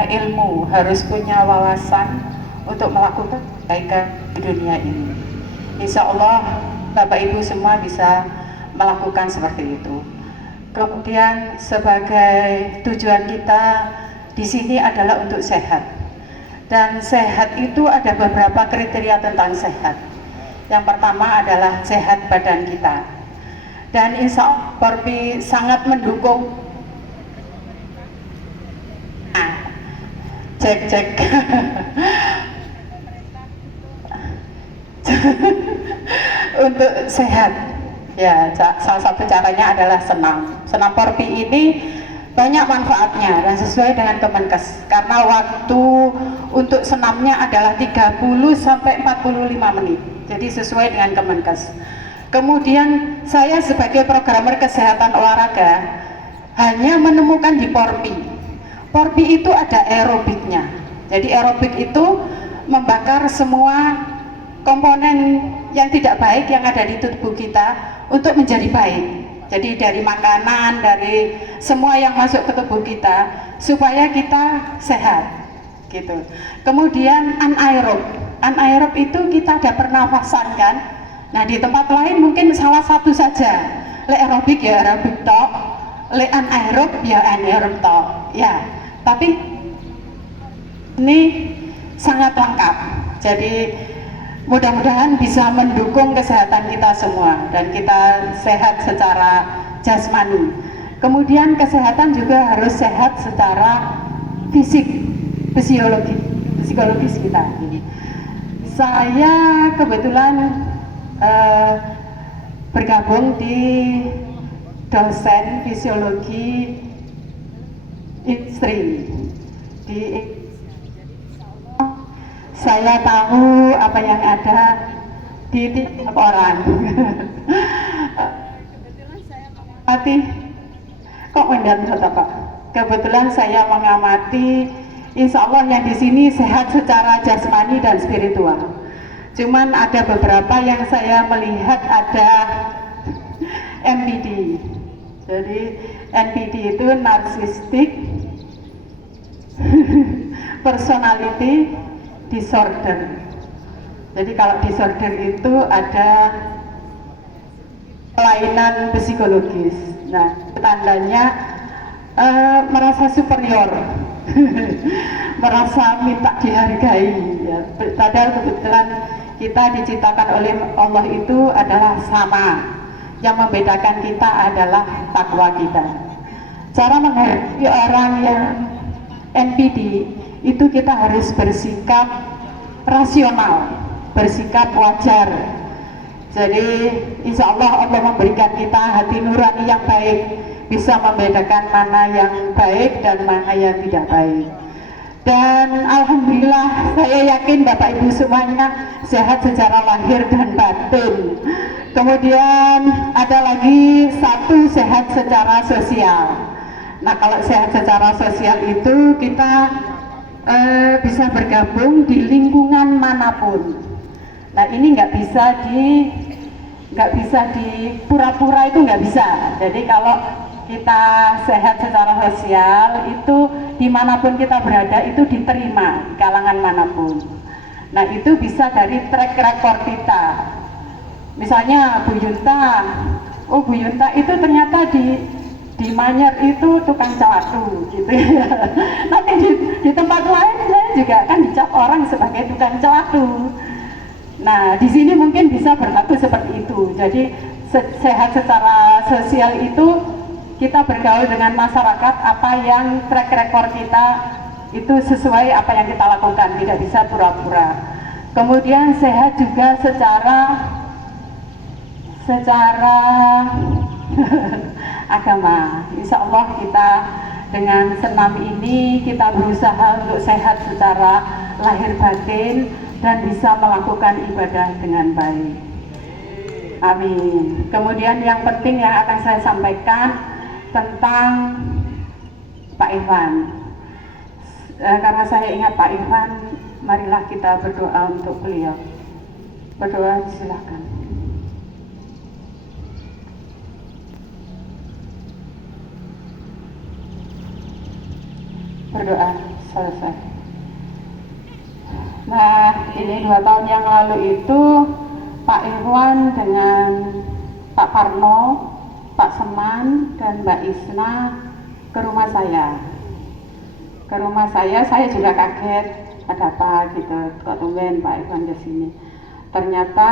punya ilmu, harus punya wawasan untuk melakukan kebaikan di dunia ini. Insya Allah Bapak Ibu semua bisa melakukan seperti itu. Kemudian sebagai tujuan kita di sini adalah untuk sehat. Dan sehat itu ada beberapa kriteria tentang sehat. Yang pertama adalah sehat badan kita. Dan insya Allah Porpi sangat mendukung. Cek untuk sehat ya, salah satu caranya adalah senam Porpi ini banyak manfaatnya dan sesuai dengan Kemenkes, karena waktu untuk senamnya adalah 30 sampai 45 menit, jadi sesuai dengan Kemenkes. Kemudian saya sebagai programmer kesehatan olahraga hanya menemukan di Porpi itu ada aerobiknya. Jadi aerobik itu membakar semua komponen yang tidak baik yang ada di tubuh kita untuk menjadi baik. Jadi dari makanan, dari semua yang masuk ke tubuh kita supaya kita sehat gitu. Kemudian anaerob itu kita ada pernafasan kan. Nah di tempat lain mungkin salah satu saja, le aerobik ya aerobik tok, le anaerob ya anaerob tok ya. Tapi ini sangat lengkap, jadi mudah-mudahan bisa mendukung kesehatan kita semua dan kita sehat secara jasmani. Kemudian kesehatan juga harus sehat secara fisik, psikologis kita. Saya kebetulan bergabung di dosen fisiologi istri di saya tahu apa yang ada di tiap orang. Kebetulan saya mengamati, insya Allah yang di sini sehat secara jasmani dan spiritual. Cuman ada beberapa yang saya melihat ada NPD. Jadi NPD itu narcissistic personality disorder. Jadi kalau disorder itu ada kelainan psikologis. Nah, tandanya merasa superior, merasa minta dihargai. Ya. Padahal kebetulan kita diciptakan oleh Allah itu adalah sama. Yang membedakan kita adalah takwa kita. Cara menghargai orang yang NPD itu kita harus bersikap rasional, bersikap wajar. Jadi insya Allah Allah memberikan kita hati nurani yang baik, bisa membedakan mana yang baik dan mana yang tidak baik. Dan alhamdulillah saya yakin Bapak Ibu semuanya sehat secara lahir dan batin. Kemudian ada lagi satu, sehat secara sosial. Nah kalau sehat secara sosial itu kita bisa bergabung di lingkungan manapun. Nah ini nggak bisa di pura-pura, itu nggak bisa. Jadi kalau kita sehat secara sosial itu dimanapun kita berada itu diterima di kalangan manapun. Nah itu bisa dari track record kita. Misalnya Bu Yunta itu ternyata di Manyar itu tukang celatu gitu ya. Nanti di tempat lain saya juga kan dicap orang sebagai tukang celatu. Nah di sini mungkin bisa berlaku seperti itu. Jadi sehat secara sosial itu kita bergaul dengan masyarakat, apa yang track record kita itu sesuai apa yang kita lakukan, tidak bisa pura-pura. Kemudian sehat juga secara agama. Insya Allah kita dengan senam ini kita berusaha untuk sehat secara lahir batin dan bisa melakukan ibadah dengan baik. Amin. Kemudian yang penting yang akan saya sampaikan tentang Pak Ivan. Karena saya ingat Pak Ivan, marilah kita berdoa untuk beliau. Berdoa, silakan. berdoa selesai. Nah, ini 2 tahun yang lalu itu Pak Irwan dengan Pak Parno, Pak Seman, dan Mbak Isna ke rumah saya. Ke rumah saya juga kaget, ada apa gitu, kok tumben Pak Irwan ke sini. Ternyata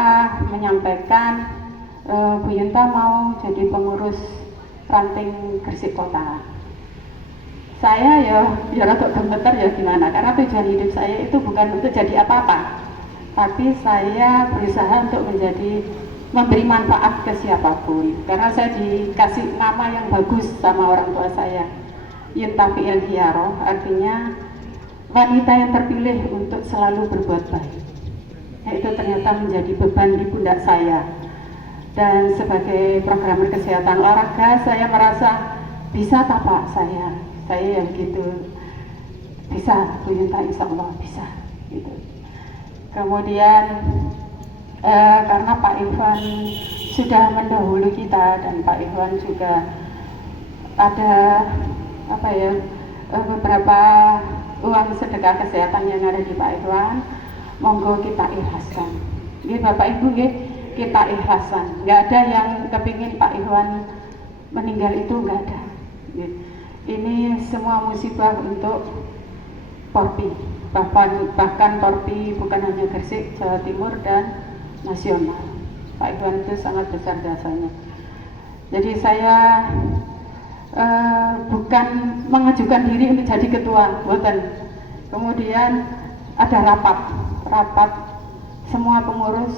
menyampaikan Bu Yunta mau jadi pengurus ranting Gresik Kota. Saya ya rada gemeter ya gimana, karena tujuan hidup saya itu bukan untuk jadi apa-apa, tapi saya berusaha untuk memberi manfaat ke siapapun, karena saya dikasih nama yang bagus sama orang tua saya, Yunta Fi'il Hiyaro, artinya wanita yang terpilih untuk selalu berbuat baik. Itu ternyata menjadi beban di pundak saya. Dan sebagai programmer kesehatan olahraga, saya merasa bisa tak Pak saya yang gitu, bisa Bu Yunta, insya Allah bisa gitu. Kemudian karena Pak Irwan sudah mendahului kita, dan Pak Irwan juga ada beberapa uang sedekah kesehatan yang ada di Pak Irwan, monggo kita ikhlaskan. Ini Bapak Ibu kita ikhlaskan. Nggak ada yang kepingin Pak Irwan meninggal, itu nggak ada. Ini semua musibah untuk Porpi, bahkan Porpi bukan hanya Gresik, Jawa Timur dan nasional. Pak Irwan itu sangat besar jasanya. Jadi saya bukan mengajukan diri untuk jadi ketua, bukan. Kemudian ada rapat semua pengurus